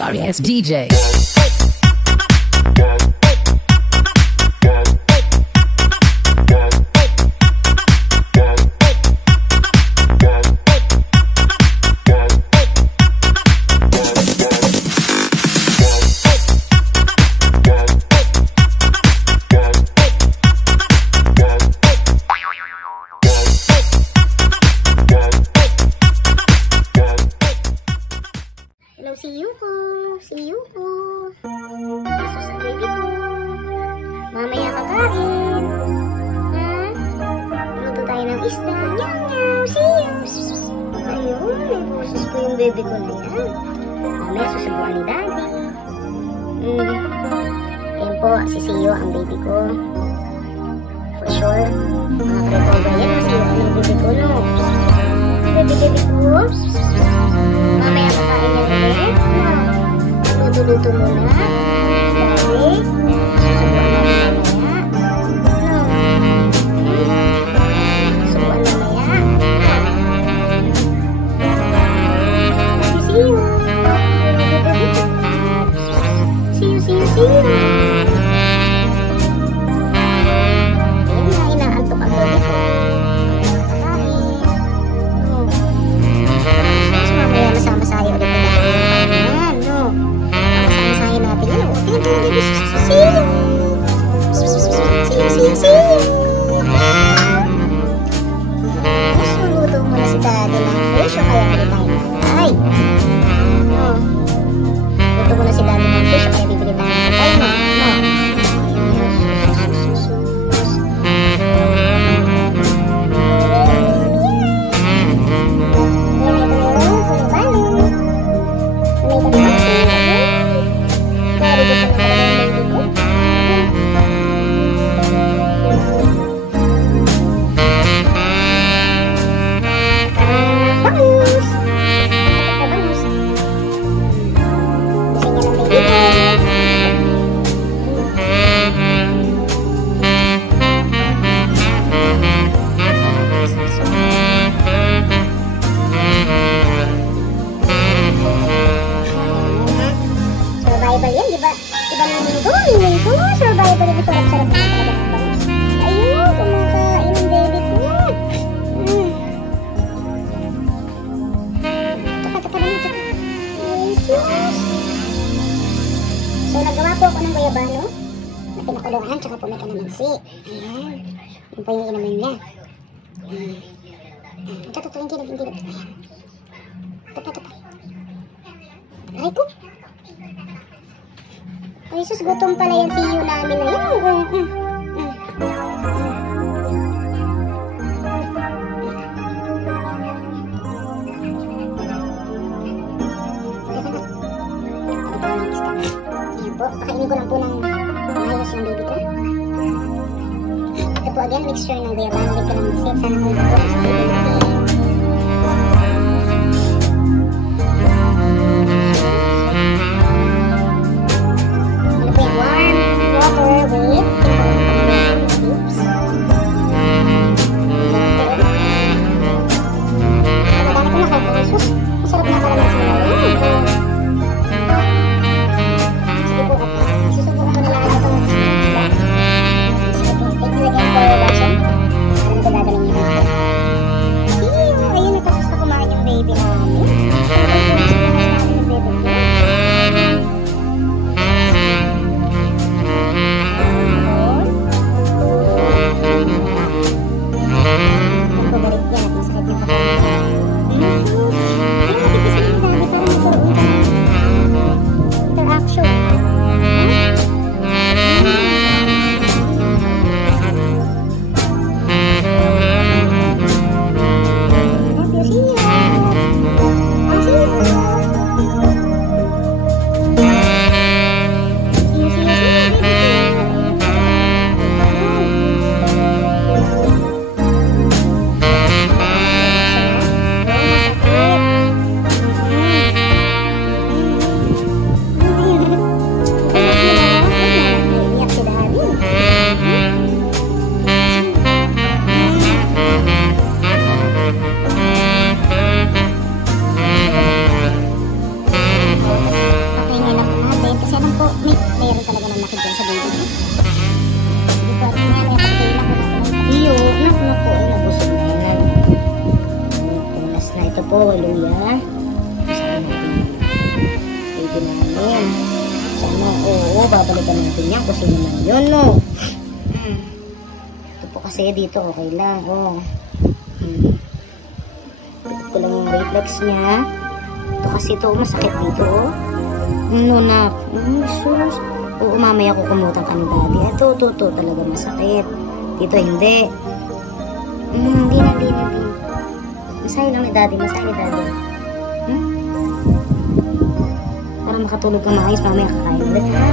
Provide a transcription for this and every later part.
Sorry ass DJ. Si Yuko. Asus ang baby ko. Mamaya kakain. Ha? Luto tayo ng isda. Nyaw, nyaw. See you. Ayun, may boses po yung baby ko na yan. Mamaya susubuan ni daddy. Yan po, si Siyo ang baby ko. For sure. Makaka-recover yan. Si Siyo ang baby ko, no? Baby ko. Mamaya kakain yan ulit. Luto-luto muna. Dali. Susubuan mamaya. See you. See you. Ayun na, inaantok ang baby ko. Mamaya masama-sayo ulit na natin. No? Masama-sayo natin. See you. Luto muna si daddy ng fish o kaya bili tayo ng patay. Luto muna si daddy ng fish o kaya bibili tayo ng patay. Survival yan, diba? Diba minggo? Survival yan, sarap-sarap na talaga ng bangus. Ayun, kumakain ang baby ko. Taka lang. So, nagawa po ako ng bayabano na pinakuluan, tsaka po may kalamansi. Ayan. Yun po yung inamin niya. Ito, hindi. Ayan. Ito. Aray ko. Ay, sus, gutom pala yan si Yu namin na yun. Ayan po, pakainin ko lang po ng ayos yung baby ko. Ito po again, mixture ng bayabano with kalamansi. Sana kung ito sa baby natin. hallelujah. Saan natin baby namin. Sana, oo, babalikan natin yan kung sino man yun, no? Ito po kasi dito, okay lang, oh. Ito ko lang yung reflex niya. Ito kasi ito, masakit dito, oh. Ano na, sus. Oo, mamaya ko kumutang ka ni daddy. Ito talaga masakit. Dito, hindi. Hindi na. Masahe lang ni daddy. Para makatulog ka maayos, mamaya kakain ulit, ha?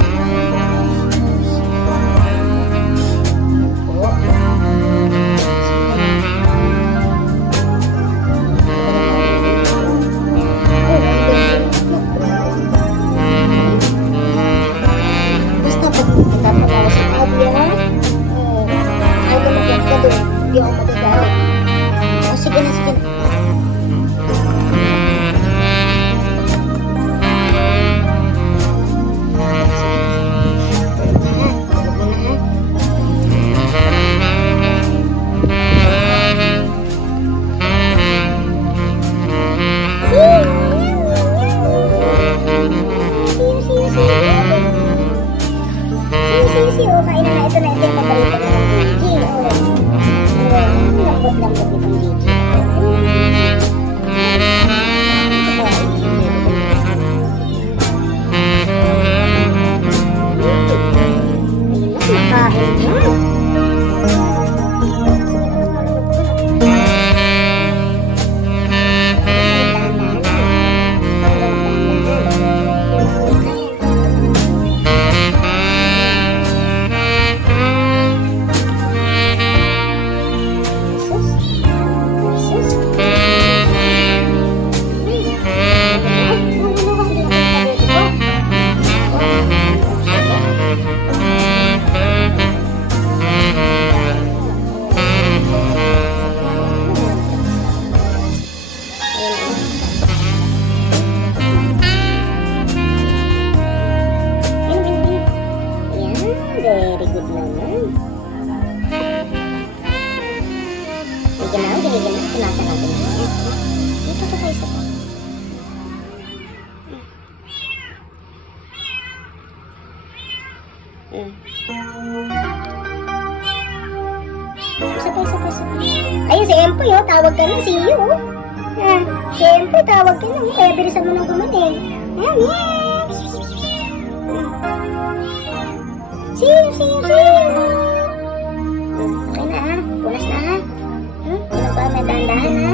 Hindi ako magagalit. Sige na. Sige, kain na. Ito na yung mabalitan na ng Gigi. Lambot nitong Gigi. Very good naman. Binigyan na. Punasan natin. Ito pa isa pa. Isa pa. Ayun, si Empoy, oh. Tawag ka na. See you, oh. Si Empoy, tawag ka na. Kaya bilisan mo nang gumating. See you. Okay na, ha? Punas na, ha? Ano ba? May dahan-dahan, ha?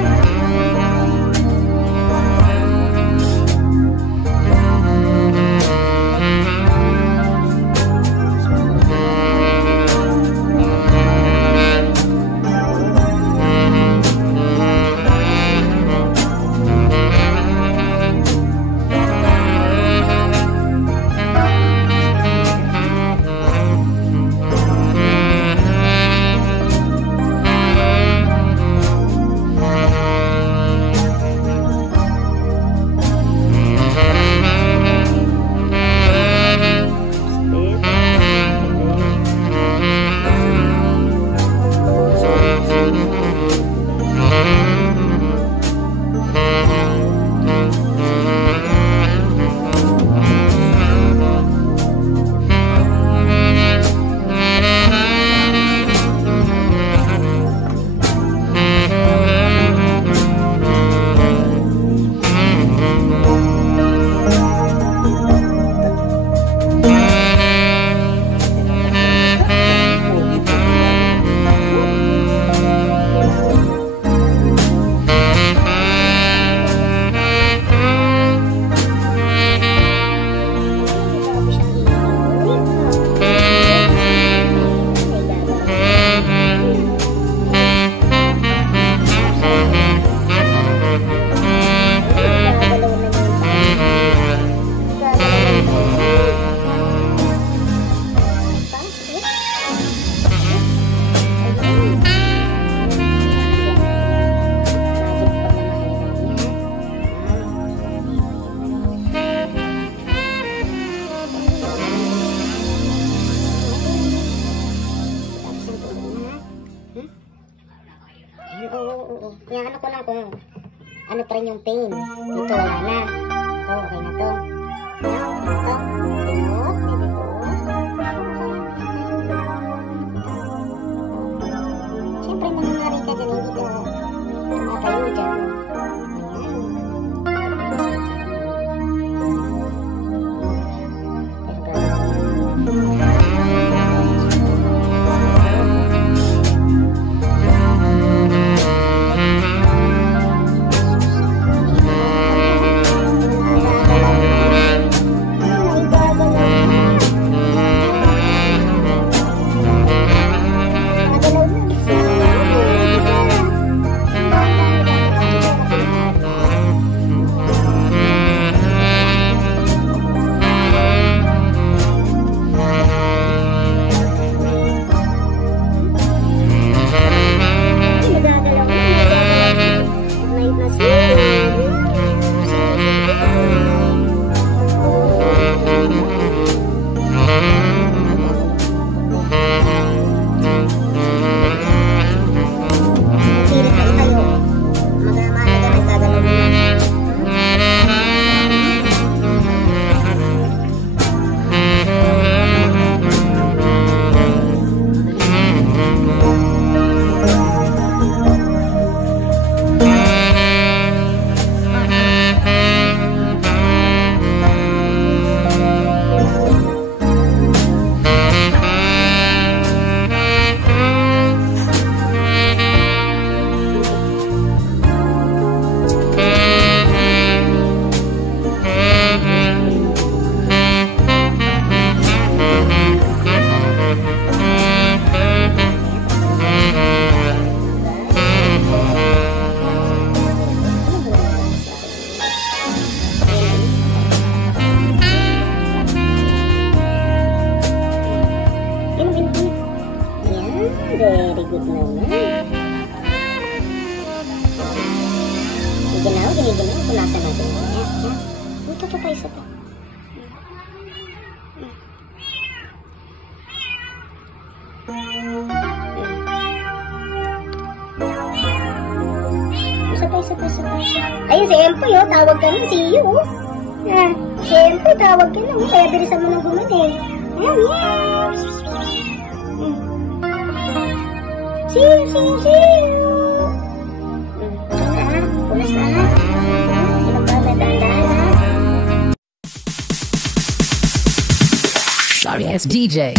Oo. Kaya ano ko lang kung ano pa rin yung pain. Dito wala na. Ito, okay na to. Ito. Sunod, baby ko. Siyempre, mangyayari ka dyan, hindi ka matayo dyan. Very good naman. Ginaw, punasan natin. Yan. Ito pa, isa pa. Isa pa. Ayun, si Empoy, oh. Tawag ka nun, see you, oh. Si Empoy, tawag ka nun. Kaya bilisan mo nang gumaling. Ayan. See you. Punas na. Sorry, it's DJ.